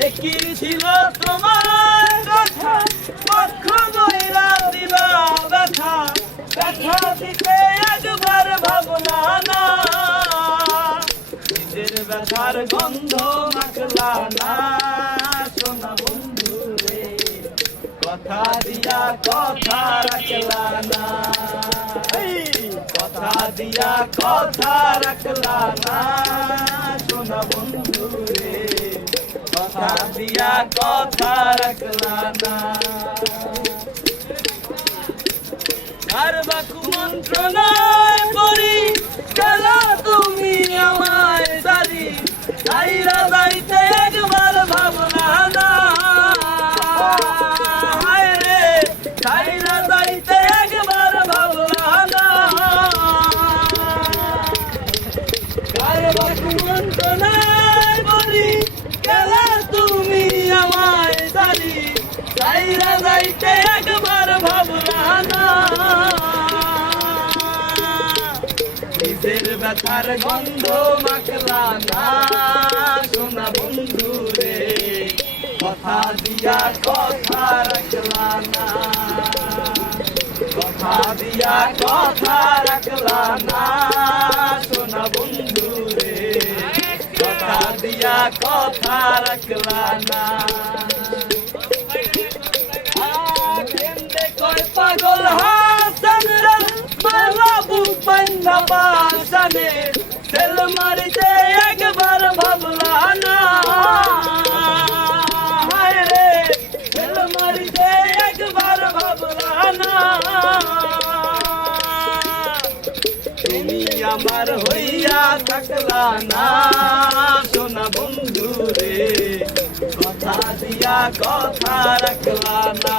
একই ছিল তোমার কথা পক্ষ বইরা দিবা ব্যথা। ব্যথা দিতে একবার ভাবনা না। নিজের ব্যথার গন্ধ মাখলা না। সোনা বন্ধু রে, কথা দিয়া কথা রাখলা না। কথা দিয়া কথা রাখলা না। দিয়া কথা রাখলা মন্ত্রণায় করি কেন তুমি আমায় সারি তাইরা যাইতে একবার ভাবনা না। তাইরা যাইতে একবার ভাবনা না। নিজের ব্যথার গন্ধ মাখলা না। সোনা বন্ধু রে, কথা দিয়া কথা রাখলা না। কথা দিয়া কথা রাখলা না। সোনা বন্ধু রে, কথা দিয়া কথা রাখলা না। পাগল হাসান রে মালা বুপান্না বাসানে তেল মারিতে একবার ভাবলা না। হায় রে তেল মারিতে একবার ভাবলা না। তুমি আমার হইয়া থাকলা না, সোনা বন্ধু রে। কথা দিয়া কথা রাখলা না।